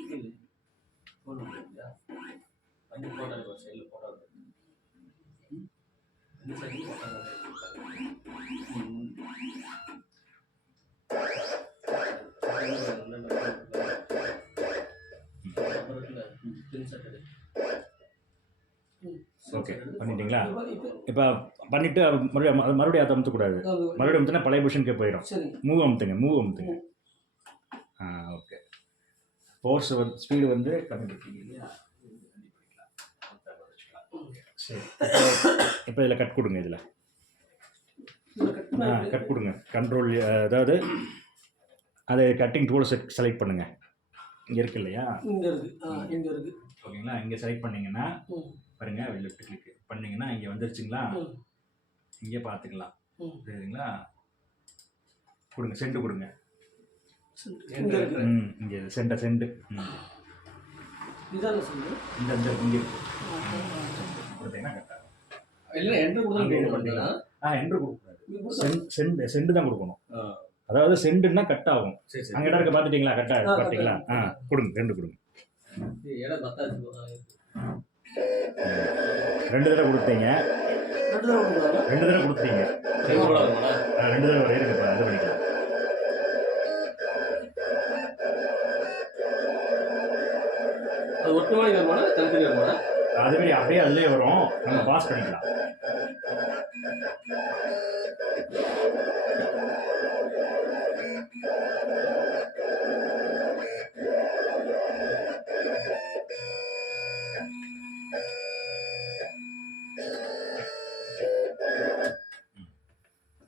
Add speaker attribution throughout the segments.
Speaker 1: சைடில் இந்த சைடில்
Speaker 2: ஓகே பண்ணிட்டீங்களா? இப்போ பண்ணிவிட்டு மறுபடியும் அது மறுபடியும் அதை அமுத்தக்கூடாது. மறுபடியும் அமுத்தினா பழைய பொசிஷனுக்கே போயிடும். மூவ் அமுத்துங்க மூவ் அமுத்துங்க. ஃபோர்ஸ் வந்து ஸ்பீடு வந்து இல்லையா? சரி. இப்போ இதில் கட் கொடுங்க இதில். ஆ கட் கொடுங்க. கண்ட்ரோல் அதாவது அது கட்டிங் டூலை செட் செலக்ட் பண்ணுங்க. இங்கே இருக்கு இல்லையா?
Speaker 3: இங்க இருக்கு. ஆ இங்க இருக்கு.
Speaker 2: ஓகேங்களா? இங்கே செலக்ட் பண்ணீங்கன்னா
Speaker 3: ம்,
Speaker 2: பாருங்க லெஃப்ட் கிளிக் பண்ணீங்கன்னா இங்கே வந்துருச்சுங்களா? இங்கே பார்த்துக்கலாம். சரிங்களா கொடுங்க சென்ட் கொடுங்க.
Speaker 3: இங்க இருக்கு.
Speaker 2: சென்ட ம்
Speaker 3: இதான சொல்லு
Speaker 2: இந்த இந்த இங்கே இருக்கு. கொடுத்தீங்கன்னா கரெக்டாக
Speaker 1: இல்லை கொடுத்தா
Speaker 2: ஆ
Speaker 3: கொடுத்தா-
Speaker 2: சென்ட் சென்ட் சென்ட் தான் கொடுக்கணும். அதாவது சென்ட்னா கட் ஆகும். அங்கே இடம் இருக்க பார்த்துட்டீங்களா? கட் ஆகும் பார்த்தீங்களா ஆ கொடுங்க ரெண்டு கொடுங்க. ரெண்டு தடவை கொடுத்தீங்க.
Speaker 3: ரெண்டு தடவை கொடுக்குறாங்க.
Speaker 2: ரெண்டு தடவை கொடுத்தீங்க.
Speaker 1: ரெண்டு
Speaker 2: தடவை இருக்குப்பா அது பண்ணிக்கலாம்
Speaker 1: அது ஒட்டு மணி வருமாடா தனித்தனி வருமாடா
Speaker 2: அதுமாரி அப்படியே அதுலேயே வரும் நம்ம பாஸ் பண்ணிக்கலாம்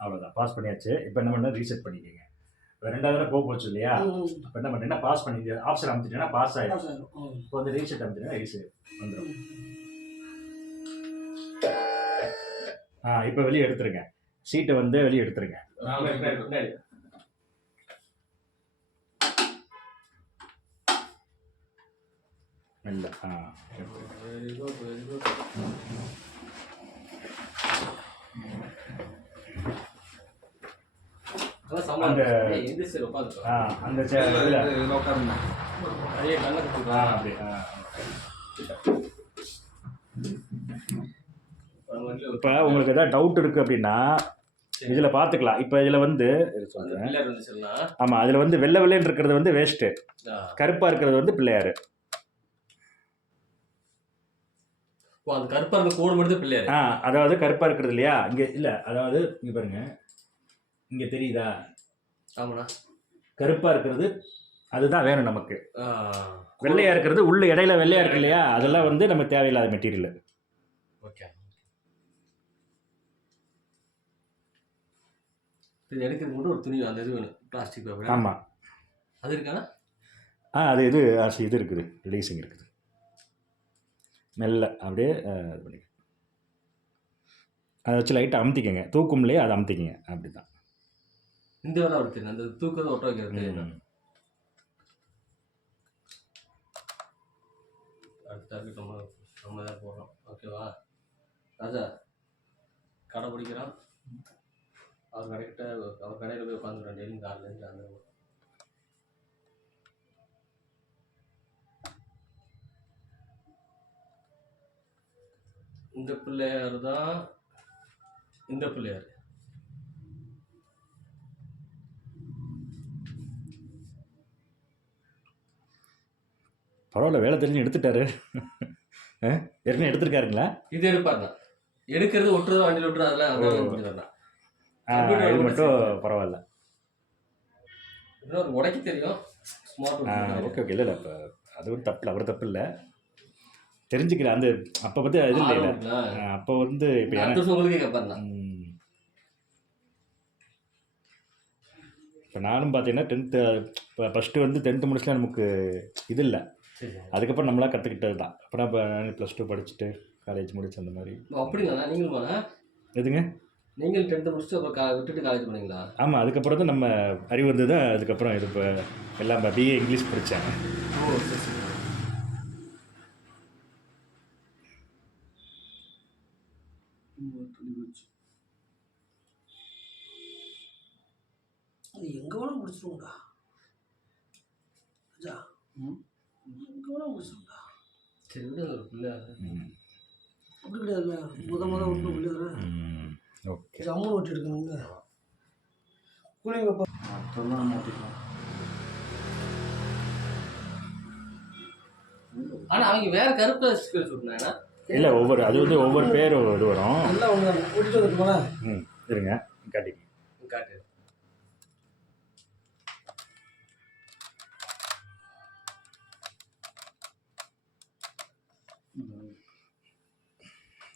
Speaker 2: அவ்வளோதான் பாஸ் பண்ணியாச்சு. இப்போ என்ன பண்ண? ரீசெட் பண்ணிக்கோங்க. இப்போ ரெண்டாவது தடவை போக போச்சு இல்லையா? இப்போ என்ன பண்ணுறீங்கன்னா பாஸ் பண்ணி ஆப்ஷன் அமைச்சிட்டீங்கன்னா பாஸ் ஆயிடும்.
Speaker 3: Pass ஆயிரும். ம்.
Speaker 2: இப்போ வந்து ரீசெட் அமைச்சிட்டீங்கன்னா ரீசெட் வந்துடும் இப்போ வெளியே எடுத்துருங்க. சீட்டை வந்து வெளியே எடுத்துருங்க. மெல்ல ஆ. அந்த- அந்த சே இதில்
Speaker 1: நிறைய கண்ணை
Speaker 2: ஆ
Speaker 1: கொடுத்துருக்கா
Speaker 2: அப்படி ஆ இப்போ உங்களுக்கு ஏதாவது டவுட் இருக்குது அப்படின்னா இதில் பார்த்துக்கலாம் இப்போ இதில் வந்து சொல்கிறேன் ஆமாம் அதில் வந்து வெள்ளை வெள்ளைன்னு இருக்கிறது வந்து வேஸ்ட்டு. கருப்பாக இருக்கிறது வந்து பிள்ளையார்.
Speaker 1: ஓ அந்த கருப்பா இருந்த கோடு மட்டும் பிள்ளையார்.
Speaker 2: ஆ அதாவது கருப்பாக இருக்கிறது இல்லையா? இங்கே இல்லை அதாவது இங்கே பாருங்க. இங்கே தெரியுதா?
Speaker 1: ஆமாண்ணா.
Speaker 2: கருப்பாக இருக்கிறது அதுதான் வேணும் நமக்கு. வெள்ளையாக இருக்கிறது உள்ள இடையில வெள்ளையாக இருக்கு இல்லையா? அதெல்லாம் வந்து நம்ம தேவையில்லாத மெட்டீரியல்
Speaker 1: ஓகே. இது எடுக்கிறது மட்டும் ஒரு துணி அந்த இது வேணும் பிளாஸ்டிக் பேப்பர்
Speaker 2: ஆமாம்
Speaker 1: அது இருக்காண்ணா
Speaker 2: ஆ அது இது ஆசி இது இருக்குது ரிலீசிங் இருக்குது. மெல்ல அப்படியே இது பண்ணிக்க. அதை வச்சு லைட்டாக அமுத்திக்கங்க. தூக்கும்லையே அதை அமுத்திக்கங்க. அப்படி தான்
Speaker 1: இந்த வேலை ஒரு தெரியும். அந்த தூக்கத்தை ஒட்ட வைக்கிறது அடுத்த நம்ம நம்ம தான் போடுறோம். ஓகேவா ராஜா கடை பிடிக்கிறான். அவர் கடைக்கிட்ட அவர் கடையில் போய் உட்காந்துக்கிறேன் டெய்லி காலையிலேருந்து அந்த இந்த பிள்ளையார் தான் இந்த பிள்ளையார்.
Speaker 2: பரவாயில்ல வேலை தெரிஞ்சு எடுத்துட்டாரு. ஏற்கனவே எடுத்திருக்காருங்களா?
Speaker 1: இது எடுப்பார் தான் எடுக்கிறது ஒட்டுறது வண்டியில் ஒட்டுறது அதெல்லாம்
Speaker 2: ஓ. இது மட்டும். பரவாயில்ல.
Speaker 1: இன்னொரு உடைக்க தெரியும்.
Speaker 2: ஓகே ஓகே இல்லை இல்லை இப்போ அது ஒரு தப்பு அவர் தப்பு இல்லை. தெரிஞ்சுக்கிறேன் அந்த அப்போ பற்றி இது இல்லை இல்லை. அப்போ வந்து இப்போ இப்போ நானும் பார்த்தீங்கன்னா டென்த்து இப்போ ஃபஸ்ட்டு வந்து டென்த்து முடிச்சுலாம் நமக்கு இது இல்லை. அதுக்கப்புறம் நம்மளாக கற்றுக்கிட்டது தான். அப்புறம் இப்போ ப்ளஸ் டூ படிச்சுட்டு காலேஜ் முடிச்சு அந்த மாதிரி.
Speaker 1: அப்படிங்களா? நீங்களுமாண்ணா
Speaker 2: எதுங்க?
Speaker 1: நீங்கள் டென்த்து முடிச்சுட்டு அப்புறம் கா விட்டுட்டு காலேஜ் போனீங்களா?
Speaker 2: ஆமாம் அதுக்கப்புறம் தான் நம்ம அறிவு வந்து தான் அதுக்கப்புறம் இது இப்போ எல்லாம் பிஏ இங்கிலீஷ் படித்தேன்
Speaker 1: ஓ சரி சரி.
Speaker 3: அது எங்க வேணாலும் முடிச்சிருவோம்டா. ராஜா
Speaker 1: ம்.
Speaker 3: கூட முடிச்சுடா
Speaker 1: சரி விடு பிள்ளை.
Speaker 3: அப்படி கிடையாது முத முத ஒன்றும்
Speaker 2: ம். ஓகே.
Speaker 3: ஜம்மு ஓட்டி எடுக்கணும்ல கூலிங்க
Speaker 2: மற்றெல்லாம் மாட்டிக்கலாம்
Speaker 1: ஆனா அவங்க வேற கருப்பு ஸ்கில் சொன்னாங்க
Speaker 2: இல்லை ஒவ்வொரு அது வந்து ஒவ்வொரு பேர் இது வரும்.
Speaker 3: நல்லா ஓட்டிட்டு வந்துட்டு போனா
Speaker 2: ம் இருங்க காட்டிங்க
Speaker 1: காட்டு.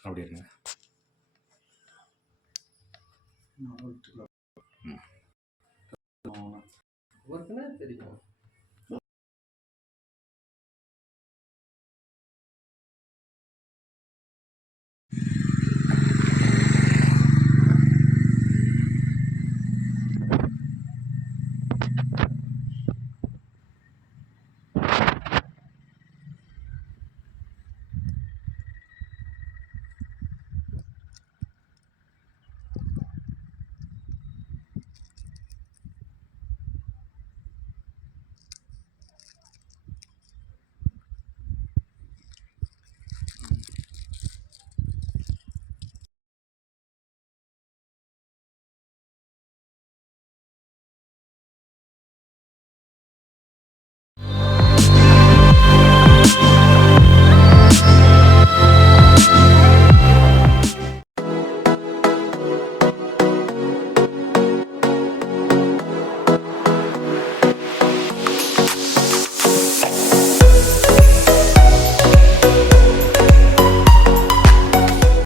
Speaker 2: அப்படி இருங்க.
Speaker 1: ஒருக்குன்னா தெரியும்